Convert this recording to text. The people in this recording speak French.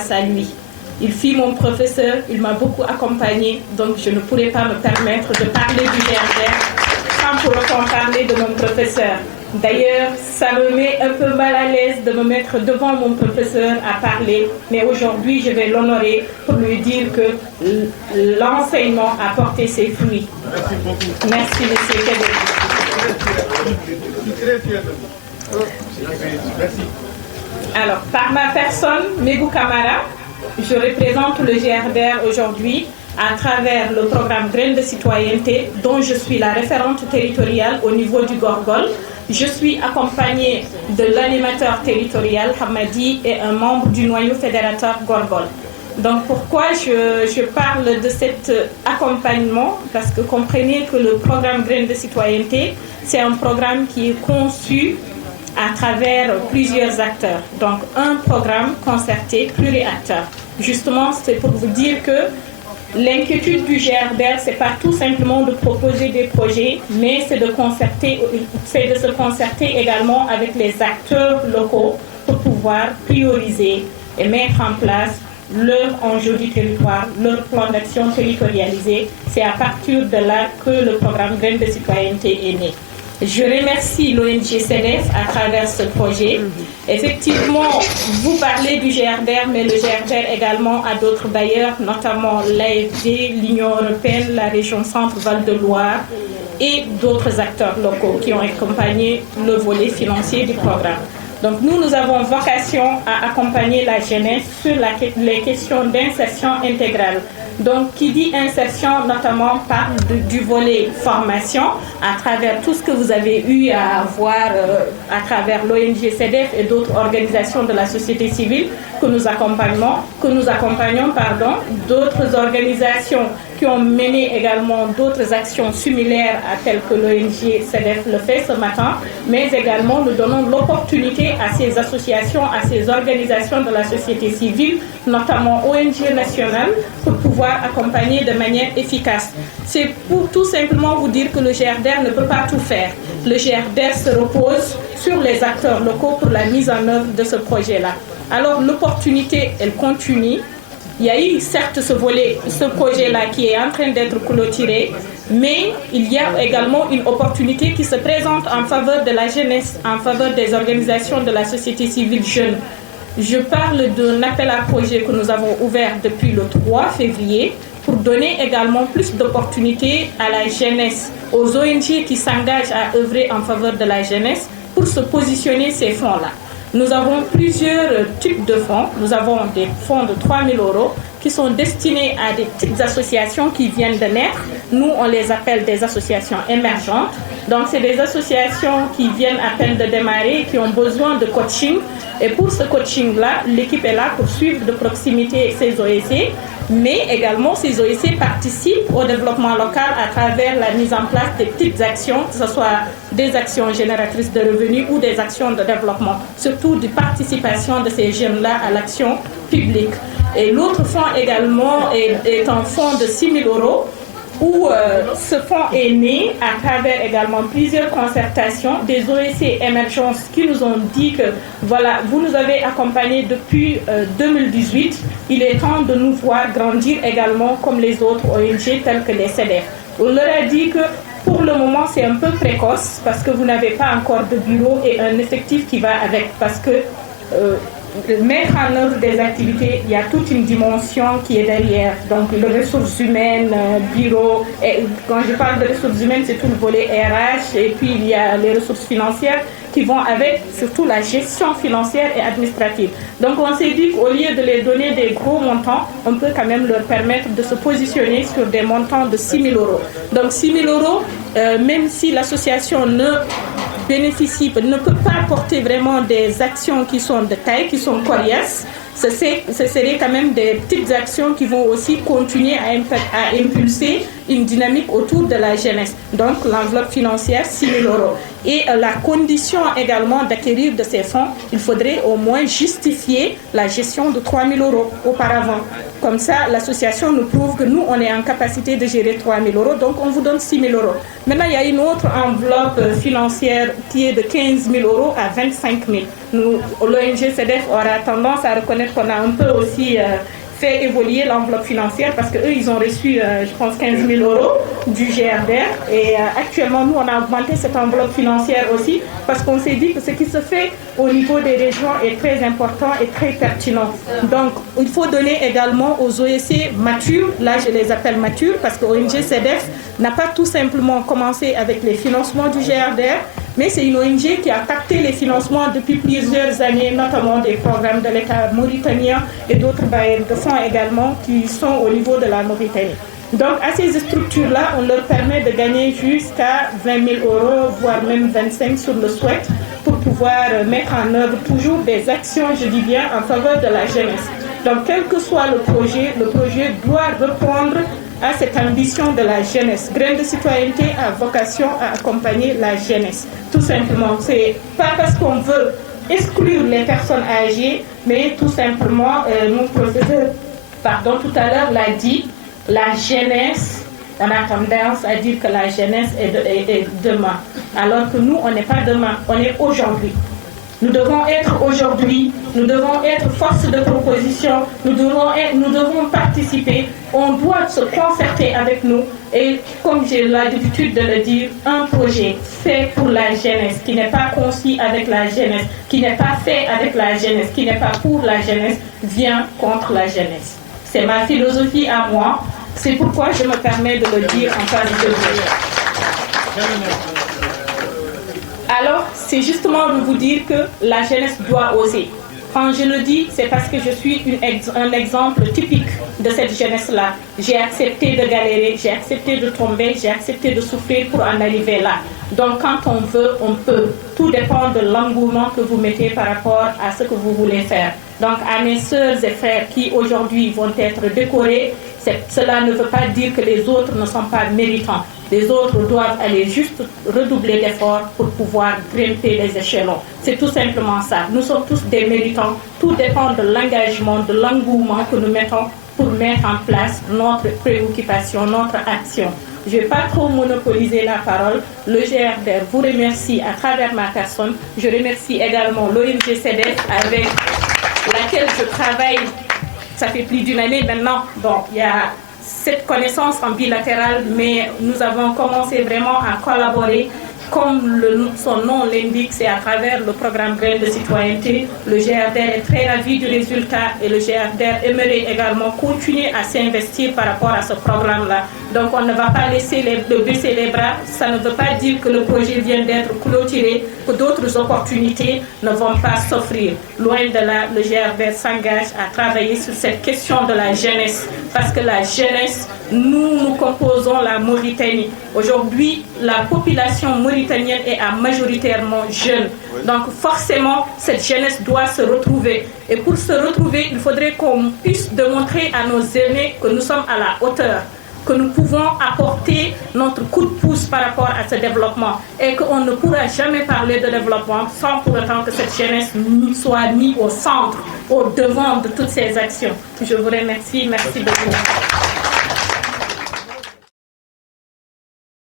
grâce à lui. Il fut mon professeur, il m'a beaucoup accompagné, donc je ne pourrais pas me permettre de parler du GRDR sans pour autant parler de mon professeur. D'ailleurs, ça me met un peu mal à l'aise de me mettre devant mon professeur à parler, mais aujourd'hui, je vais l'honorer pour lui dire que l'enseignement a porté ses fruits. Merci, monsieur Kédé. Alors, par ma personne, Mégou Camara, je représente le GRDR aujourd'hui à travers le programme Graines de citoyenneté, dont je suis la référente territoriale au niveau du Gorgol. Je suis accompagnée de l'animateur territorial Hamadi et un membre du noyau fédérateur Gorgol. Donc pourquoi je parle de cet accompagnement? Parce que comprenez que le programme Graines de citoyenneté, c'est un programme qui est conçu à travers plusieurs acteurs. Donc un programme concerté, pluriacteur. Justement, c'est pour vous dire que l'inquiétude du GRDR, ce n'est pas tout simplement de proposer des projets, mais c'est de se concerter également avec les acteurs locaux pour pouvoir prioriser et mettre en place leur enjeu du territoire, leur plan d'action territorialisé. C'est à partir de là que le programme Graines de citoyenneté est né. Je remercie l'ONG CEDEF à travers ce projet. Effectivement, vous parlez du GRDR, mais le GRDR également a d'autres bailleurs, notamment l'AFD, l'Union européenne, la région Centre-Val de Loire et d'autres acteurs locaux qui ont accompagné le volet financier du programme. Donc nous avons vocation à accompagner la jeunesse sur les questions d'insertion intégrale. Donc, qui dit insertion, notamment, parle du volet formation, à travers tout ce que vous avez eu à voir à travers l'ONG CEDEF et d'autres organisations de la société civile que nous accompagnons, d'autres organisations qui ont mené également d'autres actions similaires à telles que l'ONG CEDEF le fait ce matin, mais également nous donnons l'opportunité à ces associations, à ces organisations de la société civile, notamment ONG nationales, pour pouvoir accompagner de manière efficace. C'est pour tout simplement vous dire que le GRDR ne peut pas tout faire. Le GRDR se repose sur les acteurs locaux pour la mise en œuvre de ce projet-là. Alors l'opportunité, elle continue. Il y a eu certes ce projet-là qui est en train d'être clôturé, mais il y a également une opportunité qui se présente en faveur de la jeunesse, en faveur des organisations de la société civile jeune. Je parle d'un appel à projet que nous avons ouvert depuis le 3 février pour donner également plus d'opportunités à la jeunesse, aux ONG qui s'engagent à œuvrer en faveur de la jeunesse pour se positionner ces fonds-là. Nous avons plusieurs types de fonds. Nous avons des fonds de 3 000 € qui sont destinés à des petites associations qui viennent de naître. Nous, on les appelle des associations émergentes. Donc, c'est des associations qui viennent à peine de démarrer, qui ont besoin de coaching. Et pour ce coaching-là, l'équipe est là pour suivre de proximité ces OEC. Mais également, ces OEC participent au développement local à travers la mise en place de petites actions, que ce soit des actions génératrices de revenus ou des actions de développement, surtout de participation de ces jeunes-là à l'action publique. Et l'autre fonds également est un fonds de 6 000 € où ce fonds est né à travers également plusieurs concertations des OEC Émergence qui nous ont dit que voilà, vous nous avez accompagnés depuis 2018, il est temps de nous voir grandir également comme les autres ONG telles que les CEDEF. On leur a dit que pour le moment c'est un peu précoce parce que vous n'avez pas encore de bureau et un effectif qui va avec, parce que mettre en œuvre des activités, il y a toute une dimension qui est derrière. Donc, les ressources humaines, bureau, et quand je parle de ressources humaines, c'est tout le volet RH, et puis il y a les ressources financières qui vont avec, surtout la gestion financière et administrative. Donc, on s'est dit qu'au lieu de les donner des gros montants, on peut quand même leur permettre de se positionner sur des montants de 6 000 €. Donc, 6 000 €, même si l'association ne peut pas apporter vraiment des actions qui sont de taille, qui sont coriaces, ce serait quand même des petites actions qui vont aussi continuer à impulser une dynamique autour de la jeunesse. Donc l'enveloppe financière, 6 000 €. Et la condition également d'acquérir de ces fonds, il faudrait au moins justifier la gestion de 3 000 € auparavant. Comme ça, l'association nous prouve que nous, on est en capacité de gérer 3 000 €, donc on vous donne 6 000 €. Maintenant, il y a une autre enveloppe financière qui est de 15 000 € à 25 000. L'ONG CEDEF aura tendance à reconnaître qu'on a un peu aussi fait évoluer l'enveloppe financière parce qu'eux, ils ont reçu, je pense, 15 000 € du GRDR. Et actuellement, nous, on a augmenté cette enveloppe financière aussi parce qu'on s'est dit que ce qui se fait au niveau des régions est très important et très pertinent. Donc, il faut donner également aux OSC matures, là je les appelle matures parce que ONG CEDEF n'a pas tout simplement commencé avec les financements du GRDR, mais c'est une ONG qui a capté les financements depuis plusieurs années, notamment des programmes de l'État mauritanien et d'autres bailleurs de fonds également qui sont au niveau de la Mauritanie. Donc à ces structures-là, on leur permet de gagner jusqu'à 20 000 €, voire même 25 sur le souhait, pour pouvoir mettre en œuvre toujours des actions, je dis bien, en faveur de la jeunesse. Donc quel que soit le projet doit répondre à cette ambition de la jeunesse. Graines de citoyenneté a vocation à accompagner la jeunesse. Tout simplement, c'est pas parce qu'on veut exclure les personnes âgées, mais tout simplement, mon professeur, tout à l'heure l'a dit, la jeunesse, on a tendance à dire que la jeunesse est demain. Alors que nous, on n'est pas demain, on est aujourd'hui. Nous devons être aujourd'hui, nous devons être force de proposition, nous devons participer, on doit se concerter avec nous. Et comme j'ai l'habitude de le dire, un projet fait pour la jeunesse, qui n'est pas conçu avec la jeunesse, qui n'est pas fait avec la jeunesse, qui n'est pas pour la jeunesse, vient contre la jeunesse. C'est ma philosophie à moi, c'est pourquoi je me permets de le dire en face de vous. Alors, c'est justement de vous dire que la jeunesse doit oser. Quand je le dis, c'est parce que je suis un exemple typique de cette jeunesse-là. J'ai accepté de galérer, j'ai accepté de tomber, j'ai accepté de souffrir pour en arriver là. Donc quand on veut, on peut. Tout dépend de l'engouement que vous mettez par rapport à ce que vous voulez faire. Donc à mes sœurs et frères qui aujourd'hui vont être décorés, cela ne veut pas dire que les autres ne sont pas méritants. Les autres doivent aller juste redoubler d'efforts pour pouvoir grimper les échelons. C'est tout simplement ça. Nous sommes tous des méritants. Tout dépend de l'engagement, de l'engouement que nous mettons pour mettre en place notre préoccupation, notre action. Je ne vais pas trop monopoliser la parole. Le GRDR vous remercie à travers ma personne. Je remercie également l'ONG CEDEF avec laquelle je travaille. Ça fait plus d'une année maintenant. Donc, il y a cette connaissance en bilatéral, mais nous avons commencé vraiment à collaborer. Comme son nom l'indique, c'est à travers le programme Graines de citoyenneté. Le GRDR est très ravi du résultat et le GRDR aimerait également continuer à s'investir par rapport à ce programme-là. Donc on ne va pas laisser baisser les bras. Ça ne veut pas dire que le projet vient d'être clôturé, que d'autres opportunités ne vont pas s'offrir. Loin de là, le GRDR s'engage à travailler sur cette question de la jeunesse. Parce que la jeunesse, nous composons la Mauritanie. Aujourd'hui, la population mauritanienne est majoritairement jeune. Donc forcément, cette jeunesse doit se retrouver. Et pour se retrouver, il faudrait qu'on puisse démontrer à nos aînés que nous sommes à la hauteur, que nous pouvons apporter notre coup de pouce par rapport à ce développement et qu'on ne pourra jamais parler de développement sans pour autant que cette jeunesse soit mise au centre, au devant de toutes ces actions. Je vous remercie. Merci beaucoup.